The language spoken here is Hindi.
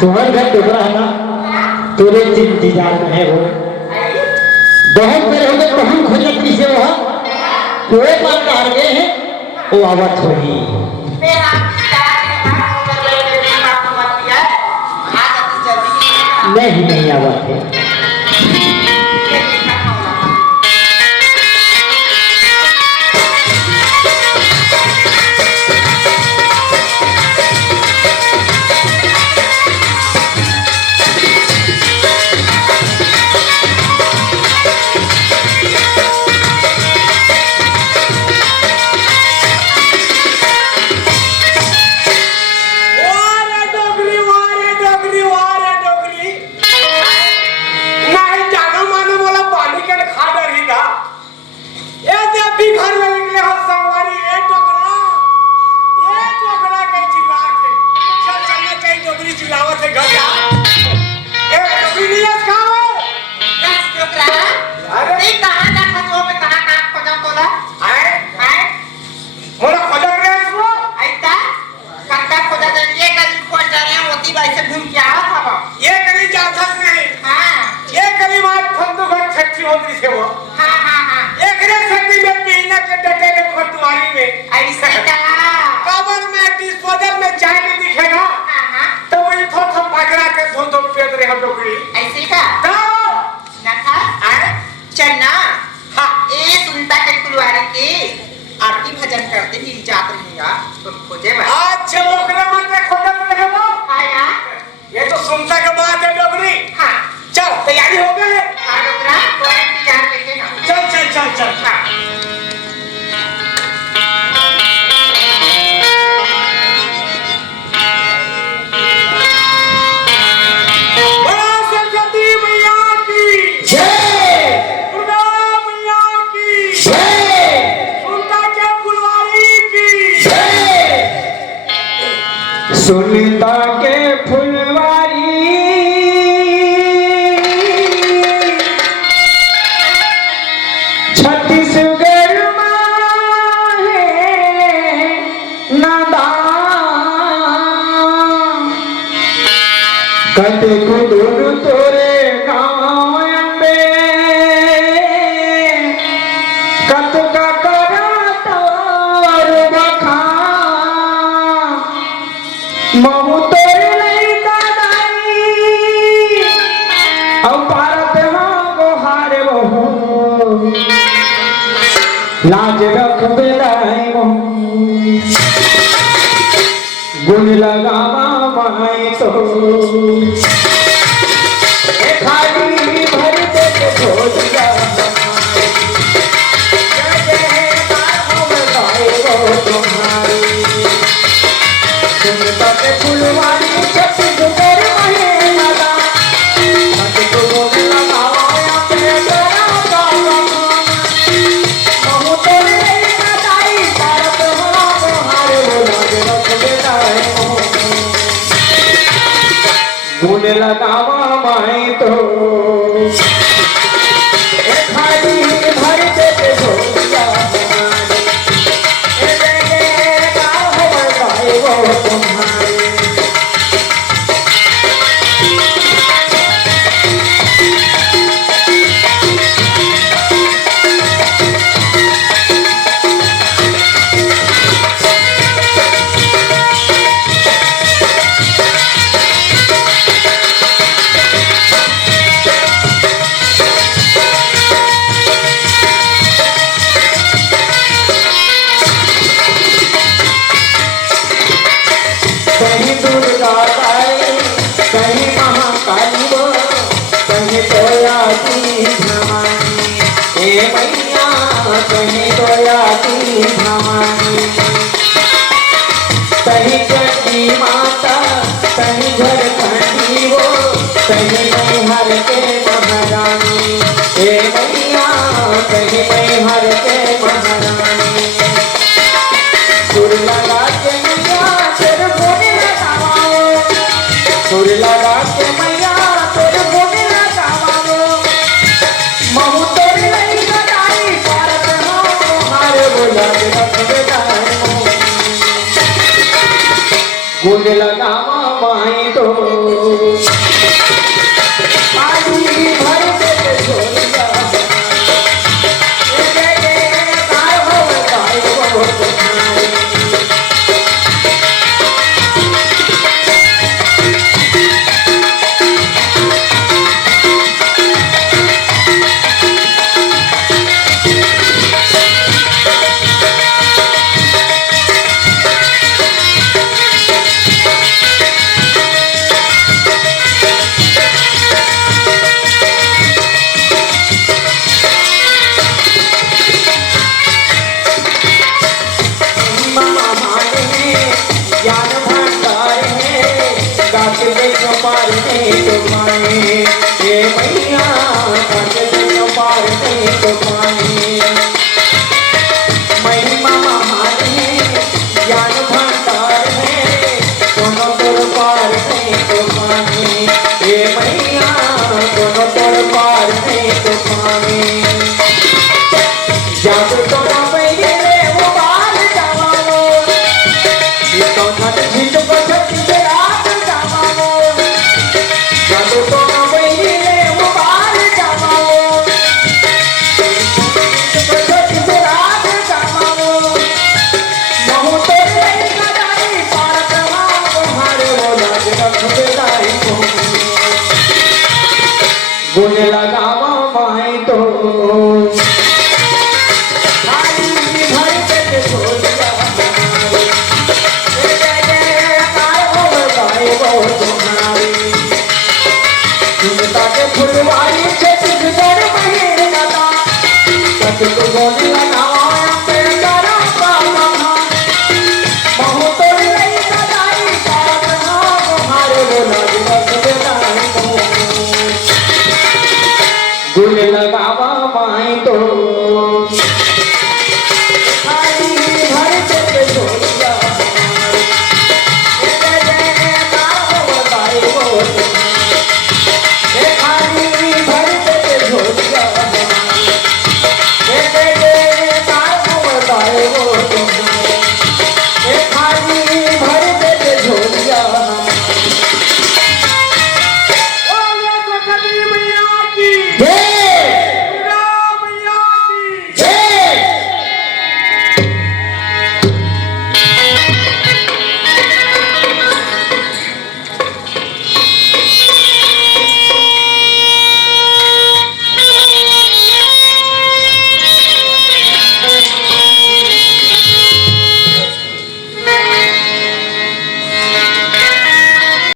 तुम्हारे घर टुकड़ा है ना, तेरे इंतजार में है वो। बहुत देर हो गए, बहुत खोजे पीछे वहाँ कोई बात हार गए हैं, वो आवाज थोड़ी नहीं नहीं आवाज है। सुनीता के फुलवारी छत्तीसगढ़ में है नादान कते कुदुर तोरे गाँव अम्बे कत का करा तोर बखान महू तोरे लइका दाई औ पारत हो गोहार बहू लाज रख बेलाई महू गुण लगावा माई तो खाली भर दे भोजिया फुलवारी छत्तीसगढ़ में लगा तो बोले लगाया पे तेरा महू तोरे लइका दाई पारत हो गोहार लाज रख बेलाई गुण लगावा माई तो खाली भर दे भोजिया कहीं दुर्गा तारे कहीं महाकाली वो कहीं तोयाती भवानी ए मैया कहीं तोयाती भवानी कहीं चंडी माता कहीं झारखंडी वो कहीं मैहर के महारानी ए मैया कहीं मैहर के महारानी सुर लगा के सुर लगा के मैया तेरे बोले लगावो महू तोरे लइका खाली भर के छोड़िया हमारे गाए वो तुम्हारी सुनता के फुलवारी